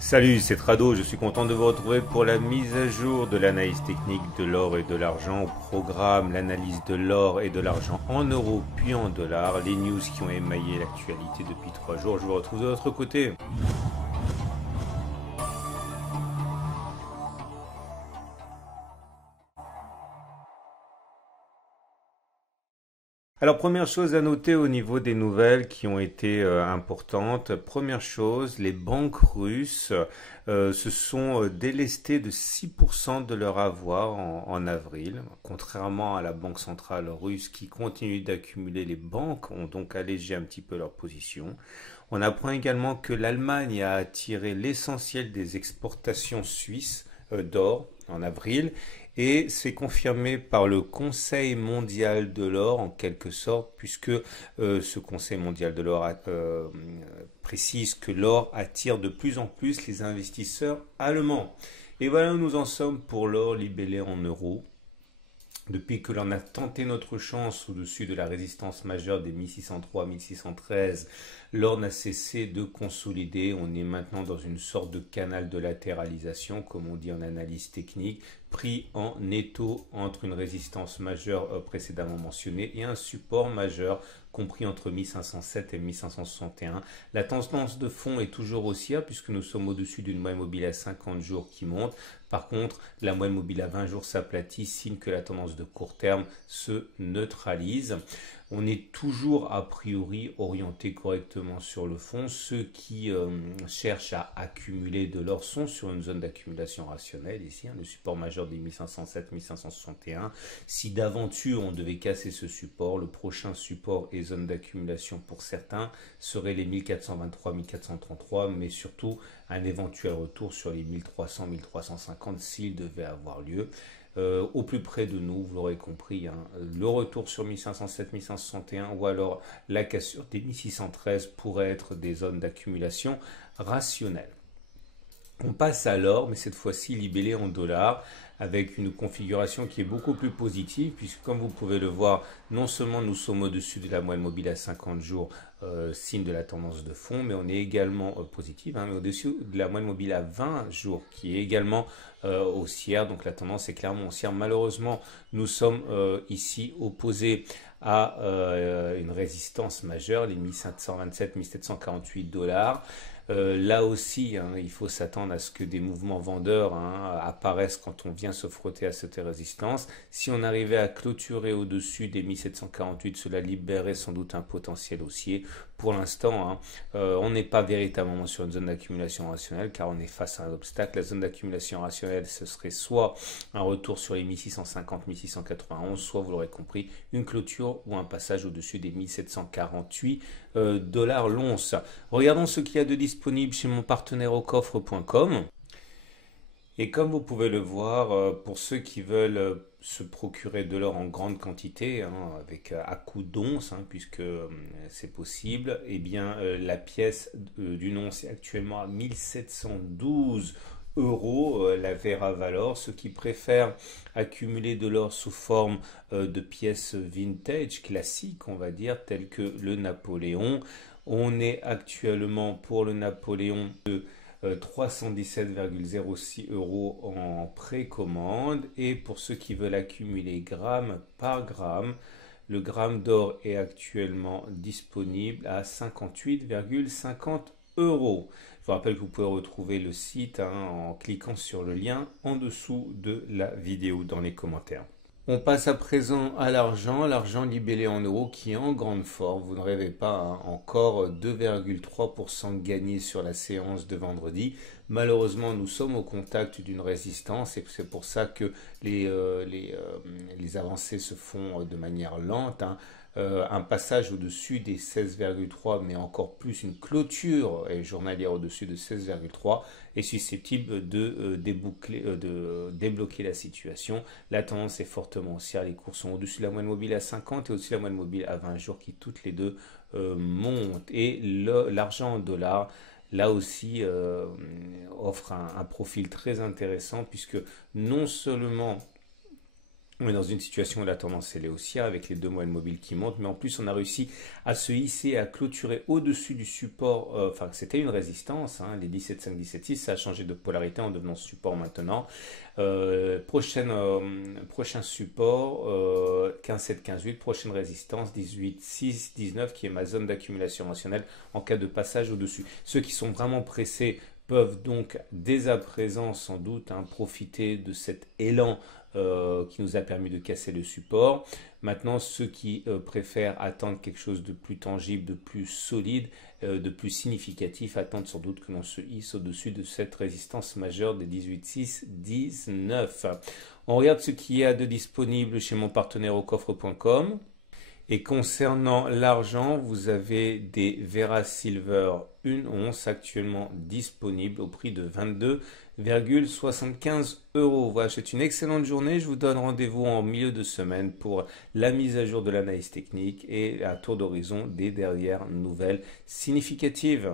Salut, c'est Trado, je suis content de vous retrouver pour la mise à jour de l'analyse technique de l'or et de l'argent. Au programme, l'analyse de l'or et de l'argent en euros puis en dollars, les news qui ont émaillé l'actualité depuis 3 jours. Je vous retrouve de l'autre côté. Alors première chose à noter au niveau des nouvelles qui ont été importantes. Première chose, les banques russes se sont délestées de 6% de leur avoir en avril. Contrairement à la banque centrale russe qui continue d'accumuler, les banques ont donc allégé un petit peu leur position. On apprend également que l'Allemagne a attiré l'essentiel des exportations suisses d'or en avril et c'est confirmé par le Conseil mondial de l'or en quelque sorte puisque ce Conseil mondial de l'or précise que l'or attire de plus en plus les investisseurs allemands. Et voilà où nous en sommes pour l'or libellé en euros. Depuis que l'on a tenté notre chance au-dessus de la résistance majeure des 1603-1613, l'or n'a cessé de consolider. On est maintenant dans une sorte de canal de latéralisation, comme on dit en analyse technique, pris en étau entre une résistance majeure précédemment mentionnée et un support majeur compris entre 1507 et 1561. La tendance de fond est toujours haussière puisque nous sommes au-dessus d'une moyenne mobile à 50 jours qui monte. Par contre, la moyenne mobile à 20 jours s'aplatit, signe que la tendance de court terme se neutralise. On est toujours a priori orienté correctement sur le fond. Ceux qui cherchent à accumuler de l'or sont sur une zone d'accumulation rationnelle ici, le support majeur des 1507-1561. Si d'aventure on devait casser ce support, le prochain support et zone d'accumulation pour certains serait les 1423-1433, mais surtout un éventuel retour sur les 1300-1350 s'il devait avoir lieu. Au plus près de nous, vous l'aurez compris, le retour sur 1507-1561 ou alors la cassure des 1613 pourraient être des zones d'accumulation rationnelles. On passe à l'or, mais cette fois-ci libellé en dollars, avec une configuration qui est beaucoup plus positive, puisque comme vous pouvez le voir, non seulement nous sommes au-dessus de la moyenne mobile à 50 jours, signe de la tendance de fond, mais on est également positif, mais au-dessus de la moyenne mobile à 20 jours, qui est également haussière, donc la tendance est clairement haussière. Malheureusement, nous sommes ici opposés à une résistance majeure, les 1727-1748 dollars. Là aussi, il faut s'attendre à ce que des mouvements vendeurs apparaissent quand on vient se frotter à cette résistance. Si on arrivait à clôturer au-dessus des 1748, cela libérerait sans doute un potentiel haussier. Pour l'instant, on n'est pas véritablement sur une zone d'accumulation rationnelle car on est face à un obstacle. La zone d'accumulation rationnelle, ce serait soit un retour sur les 1650-1691, soit, vous l'aurez compris, une clôture ou un passage au-dessus des 1748 dollars l'once. Regardons ce qu'il y a de disponible chez mon partenaire au coffre.com. Et comme vous pouvez le voir, pour ceux qui veulent se procurer de l'or en grande quantité, avec à coût d'once, puisque c'est possible, eh bien la pièce d'une once est actuellement à 1712 euros, la Vera Valor. Ceux qui préfèrent accumuler de l'or sous forme de pièces vintage, classiques, on va dire, telles que le Napoléon. On est actuellement pour le Napoléon de 317,06 euros en précommande. Et pour ceux qui veulent accumuler gramme par gramme, le gramme d'or est actuellement disponible à 58,50 euros. Je vous rappelle que vous pouvez retrouver le site en cliquant sur le lien en dessous de la vidéo dans les commentaires. On passe à présent à l'argent libellé en euros qui est en grande forme. Vous ne rêvez pas, encore 2,3% gagné sur la séance de vendredi. Malheureusement, nous sommes au contact d'une résistance et c'est pour ça que les avancées se font de manière lente. Un passage au-dessus des 16,3, mais encore plus une clôture journalière au-dessus de 16,3 est susceptible de débloquer la situation. La tendance est fortement haussière, les cours sont au-dessus de la moyenne mobile à 50 et au-dessus de la moyenne mobile à 20 jours qui toutes les deux montent. Et l'argent en dollars, là aussi, offre un profil très intéressant puisque non seulement On est dans une situation où la tendance elle est haussière avec les deux moyennes mobiles qui montent, mais en plus on a réussi à se hisser, à clôturer au-dessus du support, enfin c'était une résistance, hein, les 17,5, 17,6, ça a changé de polarité en devenant support maintenant. Prochain support, 15,7, 15,8, prochaine résistance, 18,6, 19 qui est ma zone d'accumulation rationnelle en cas de passage au-dessus. Ceux qui sont vraiment pressés peuvent donc dès à présent sans doute profiter de cet élan qui nous a permis de casser le support. Maintenant, ceux qui préfèrent attendre quelque chose de plus tangible, de plus solide, de plus significatif, attendent sans doute que l'on se hisse au-dessus de cette résistance majeure des 18,6, 19. On regarde ce qu'il y a de disponible chez mon partenaire au coffre.com. Et concernant l'argent, vous avez des Vera Silver 1 once actuellement disponibles au prix de 22,75 euros. Voilà, c'est une excellente journée. Je vous donne rendez-vous en milieu de semaine pour la mise à jour de l'analyse technique et un tour d'horizon des dernières nouvelles significatives.